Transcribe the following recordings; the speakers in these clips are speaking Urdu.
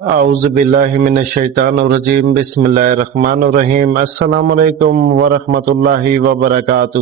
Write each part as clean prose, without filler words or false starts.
اعوذ باللہ من الشیطان الرجیم، بسم اللہ الرحمن الرحیم۔ السلام علیکم ورحمۃ اللہ وبرکاتہ۔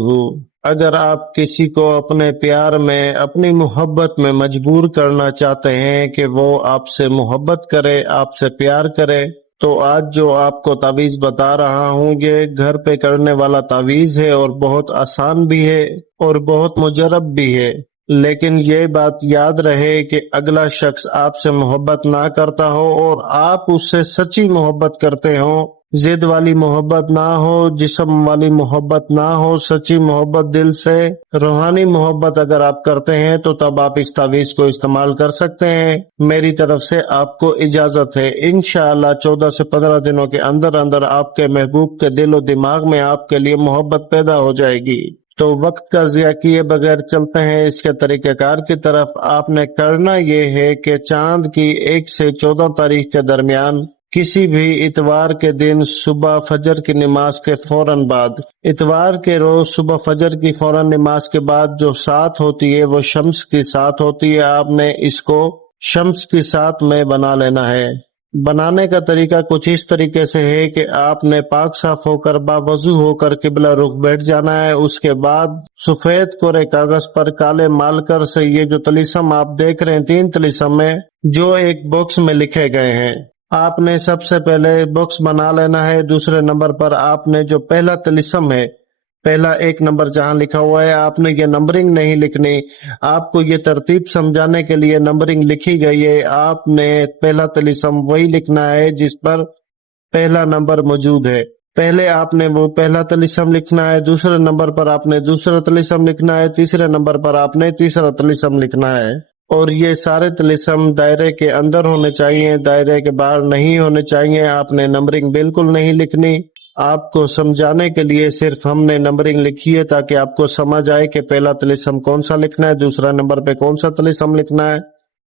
اگر آپ کسی کو اپنے پیار میں، اپنی محبت میں مجبور کرنا چاہتے ہیں کہ وہ آپ سے محبت کرے، آپ سے پیار کرے، تو آج جو آپ کو تعویذ بتا رہا ہوں یہ گھر پہ کرنے والا تعویذ ہے، اور بہت آسان بھی ہے اور بہت مجرب بھی ہے۔ لیکن یہ بات یاد رہے کہ اگلا شخص آپ سے محبت نہ کرتا ہو اور آپ اس سے سچی محبت کرتے ہو، ضد والی محبت نہ ہو، جسم والی محبت نہ ہو، سچی محبت دل سے، روحانی محبت اگر آپ کرتے ہیں تو تب آپ اس تعویذ کو استعمال کر سکتے ہیں۔ میری طرف سے آپ کو اجازت ہے۔ انشاءاللہ 14 سے 15 دنوں کے اندر اندر آپ کے محبوب کے دل و دماغ میں آپ کے لیے محبت پیدا ہو جائے گی۔ تو وقت کا ضیاع کیے بغیر چلتے ہیں اس کے طریقہ کار کی طرف۔ آپ نے کرنا یہ ہے کہ چاند کی 1 سے 14 تاریخ کے درمیان کسی بھی اتوار کے دن صبح فجر کی نماز کے فوراً بعد، اتوار کے روز صبح فجر کی فوراً نماز کے بعد جو سات ہوتی ہے وہ شمس کی سات ہوتی ہے، آپ نے اس کو شمس کی سات میں بنا لینا ہے۔ بنانے کا طریقہ کچھ اس طریقے سے ہے کہ آپ نے پاک صاف ہو کر باوضو ہو کر قبلہ رخ بیٹھ جانا ہے۔ اس کے بعد سفید کورے کاغذ پر کالے مارکر سے یہ جو طلسم آپ دیکھ رہے ہیں، 3 طلسم ہیں جو ایک باکس میں لکھے گئے ہیں، آپ نے سب سے پہلے باکس بنا لینا ہے۔ دوسرے نمبر پر آپ نے جو پہلا طلسم ہے، پہلا 1 نمبر جہاں لکھا ہوا ہے، آپ نے یہ نمبرنگ نہیں لکھنی، آپ کو یہ ترتیب سمجھانے کے لیے نمبرنگ لکھی گئی ہے۔ آپ نے پہلا طلسم وہی لکھنا ہے جس پر پہلا نمبر موجود ہے۔ پہلے آپ نے وہ پہلا طلسم لکھنا ہے، دوسرے نمبر پر آپ نے دوسرا طلسم لکھنا ہے، تیسرے نمبر پر آپ نے تیسرا طلسم لکھنا ہے۔ اور یہ سارے طلسم دائرے کے اندر ہونے چاہیے، دائرے کے باہر نہیں ہونے چاہیے۔ آپ نے نمبرنگ بالکل نہیں لکھنی۔ آپ کو سمجھانے کے لیے صرف ہم نے نمبرنگ لکھی ہے تاکہ آپ کو سمجھ آئے کہ پہلا طلسم کون سا لکھنا ہے، دوسرا نمبر پہ کون سا طلسم لکھنا ہے،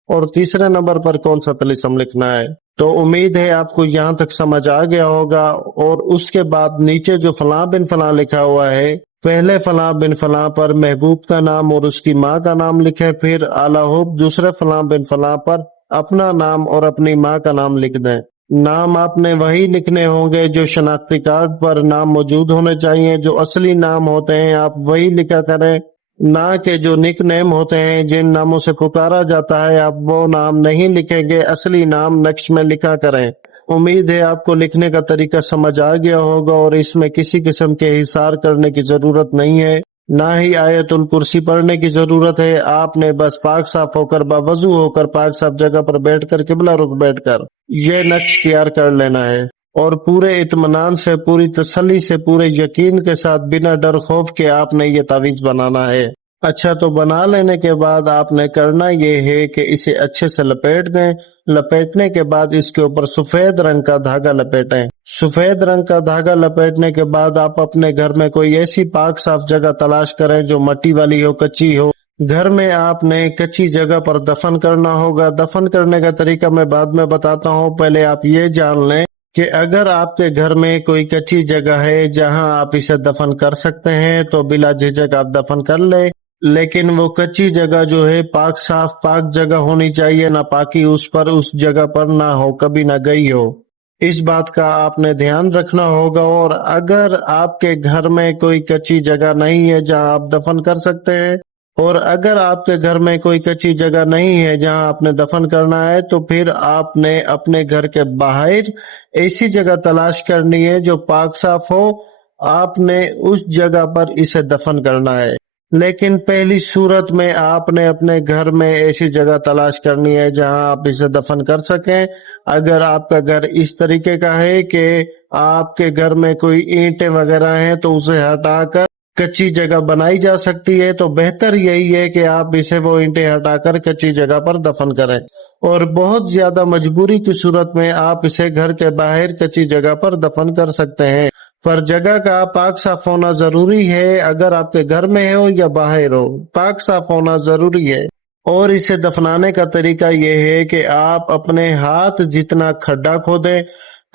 اور تیسرے نمبر پر کون سا طلسم لکھنا ہے۔ تو امید ہے آپ کو یہاں تک سمجھ آ گیا ہوگا۔ اور اس کے بعد نیچے جو فلاں بن فلاں لکھا ہوا ہے، پہلے فلاں بن فلاں پر محبوب کا نام اور اس کی ماں کا نام لکھے، پھر اعلیٰ حب دوسرے فلاں بن فلاں پر اپنا نام اور اپنی ماں کا نام لکھ دیں۔ نام آپ نے وہی لکھنے ہوں گے جو شناختی کارڈ پر نام موجود ہونے چاہیے، جو اصلی نام ہوتے ہیں آپ وہی لکھا کریں، نہ کہ جو نک نیم ہوتے ہیں جن ناموں سے پکارا جاتا ہے آپ وہ نام نہیں لکھیں گے، اصلی نام نقش میں لکھا کریں۔ امید ہے آپ کو لکھنے کا طریقہ سمجھ آ گیا ہوگا اور اس میں کسی قسم کے حصار کرنے کی ضرورت نہیں ہے، نہ ہی آیت الکرسی پڑھنے کی ضرورت ہے۔ آپ نے بس پاک صاف ہو کر باوضو ہو کر پاک صاف جگہ پر بیٹھ کر قبلہ رخ بیٹھ کر یہ نقش تیار کر لینا ہے، اور پورے اطمینان سے، پوری تسلی سے، پورے یقین کے ساتھ، بنا ڈر خوف کے آپ نے یہ تعویذ بنانا ہے۔ اچھا، تو بنا لینے کے بعد آپ نے کرنا یہ ہے کہ اسے اچھے سے لپیٹ دیں۔ لپیٹنے کے بعد اس کے اوپر سفید رنگ کا دھاگا لپیٹیں۔ سفید رنگ کا دھاگا لپیٹنے کے بعد آپ اپنے گھر میں کوئی ایسی پاک صاف جگہ تلاش کریں جو مٹی والی ہو، کچی ہو۔ گھر میں آپ نے کچی جگہ پر دفن کرنا ہوگا۔ دفن کرنے کا طریقہ میں بعد میں بتاتا ہوں، پہلے آپ یہ جان لیں کہ اگر آپ کے گھر میں کوئی کچی جگہ ہے جہاں آپ اسے دفن کر سکتے ہیں تو بلا جھجک آپ دفن کر لیں، لیکن وہ کچی جگہ جو ہے پاک صاف پاک جگہ ہونی چاہیے، نہ پاکی اس پر، اس جگہ پر نہ ہو، کبھی نہ گئی ہو۔ اس بات کا آپ نے دھیان رکھنا ہوگا۔ اور اگر آپ کے گھر میں کوئی کچی جگہ نہیں ہے جہاں آپ دفن کر سکتے ہیں، اور اگر آپ کے گھر میں کوئی کچی جگہ نہیں ہے جہاں آپ نے دفن کرنا ہے، تو پھر آپ نے اپنے گھر کے باہر ایسی جگہ تلاش کرنی ہے جو پاک صاف ہو، آپ نے اس جگہ پر اسے دفن کرنا ہے۔ لیکن پہلی صورت میں آپ نے اپنے گھر میں ایسی جگہ تلاش کرنی ہے جہاں آپ اسے دفن کر سکیں۔ اگر آپ کا گھر اس طریقے کا ہے کہ آپ کے گھر میں کوئی اینٹیں وغیرہ ہیں تو اسے ہٹا کر کچی جگہ بنائی جا سکتی ہے، تو بہتر یہی ہے کہ آپ اسے وہ اینٹیں ہٹا کر کچی جگہ پر دفن کریں۔ اور بہت زیادہ مجبوری کی صورت میں آپ اسے گھر کے باہر کچی جگہ پر دفن کر سکتے ہیں، پر جگہ کا پاک صاف ہونا ضروری ہے۔ اگر آپ کے گھر میں ہو یا باہر ہو، پاک صاف ہونا ضروری ہے۔ اور اسے دفنانے کا طریقہ یہ ہے کہ آپ اپنے ہاتھ جتنا کھڈا کھودیں،